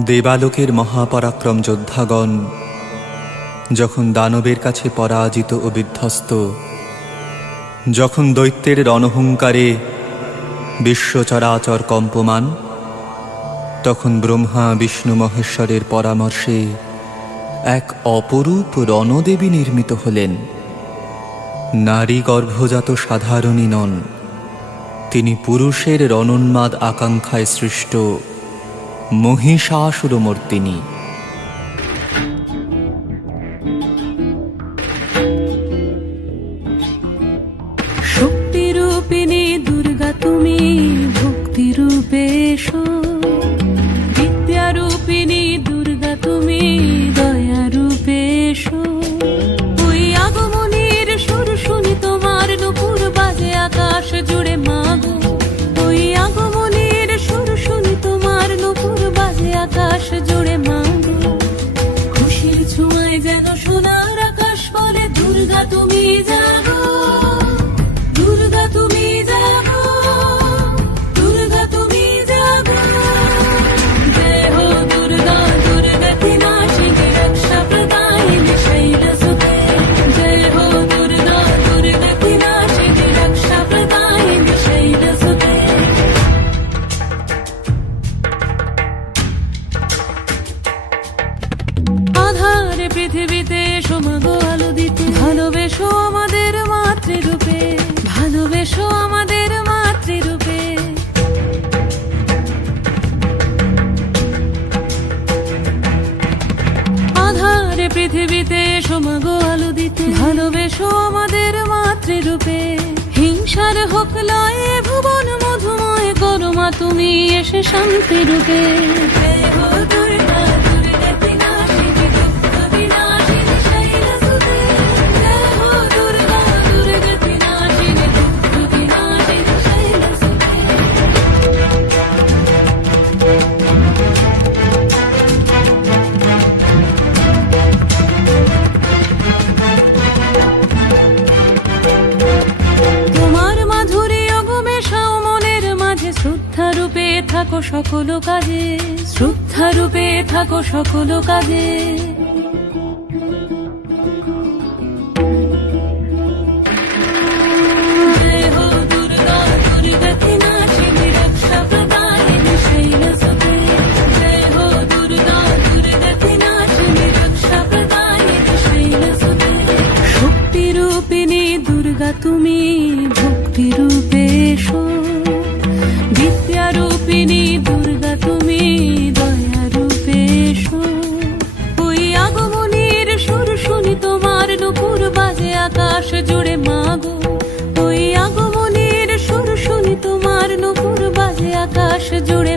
দেবালোকের মহাপরাক্রম যোদ্ধাগণ যখন দানবের কাছে পরাজিত ও বিধ্বস্ত, যখন দৈত্যের রণহুঙ্কারে বিশ্ব চরাচর কম্পমান, তখন ব্রহ্মা বিষ্ণু মহেশ্বরের পরামর্শে এক অপরূপ রণদেবী নির্মিত হলেন। নারী গর্ভজাত সাধারণী নন, তিনি পুরুষের রণোন্মাদ আকাঙ্ক্ষায় সৃষ্ট মহিষাসুরমর্দিনী। শক্তিরূপিণী দুর্গা তুমি ভক্তিরূপে এসো, বিদ্যারূপিণী দুর্গা তুমি দয়ারূপে এসো। ওই আগমনের সুর শুনি তোমার নুপুর বাজে আকাশ জুড়ে মাগো, ওই আগমনের সুর শুনি তোমার নুপুর বাজে আকাশ জুড়ে মাগো। খুশির ছোঁয়ায় যেন সোনার আকাশ বলে দুর্গা তুমি জাগো, দুর্গা তুমি জাগো, দুর্গা তুমি জাগো। জয় হো দুর্গা, দুর্গা কি নাশিনী রক্ষা প্রদায়িনী শৈলসুতে। জয় হো দুর্গা, দুর্গা কি নাশিনী রক্ষা প্রদায়িনী শৈলসুতে। আধারে পৃথিবীতে এসো মাগো আলো দিতে, ভালোবেসো আমাদের মাতৃরূপে, ভালোবেসো আমাদের মাতৃরূপে। আধারে পৃথিবীতে এসো মাগো আলো দিতে, ভালোবেসো আমাদের মাতৃরূপে। হিংসার হোক লয়ে ভুবন মধুময় করো মা তুমি এসে শান্তিরূপে। জয় হো দুর্গা, দুর্গা কি নাশিনী দুঃখ বিনাশিনী শৈলসুতে। জয় হো দুর্গা, দুর্গা কি নাশিনী দুঃখ বিনাশিনী শৈলসুতে। তোমার মাধুরী অগমেশাও মনের মাঝে, শ্রদ্ধা রূপে থাকো সকল কাজে, শ্রদ্ধা রূপে থাকো সকল কাজে। জয় হো দুর্গা, দুর্গা কি নাশিনী রক্ষা প্রদায়িনী শৈলসুতে। জয় হো দুর্গা, দুর্গা কি নাশিনী রক্ষা প্রদায়িনী শৈলসুতে। শক্তিরূপিণী দুর্গা তুমি ভক্তিরূপে এসো, বিদ্যারূপিণী দুর্গা তুমি দয়ারূপে এসো। ওই আগমনের সুর শুনি তোমার নুপুর বাজে আকাশ জুড়ে মাগো, ওই আগমনের সুর শুনি তোমার নুপুর বাজে আকাশ জুড়ে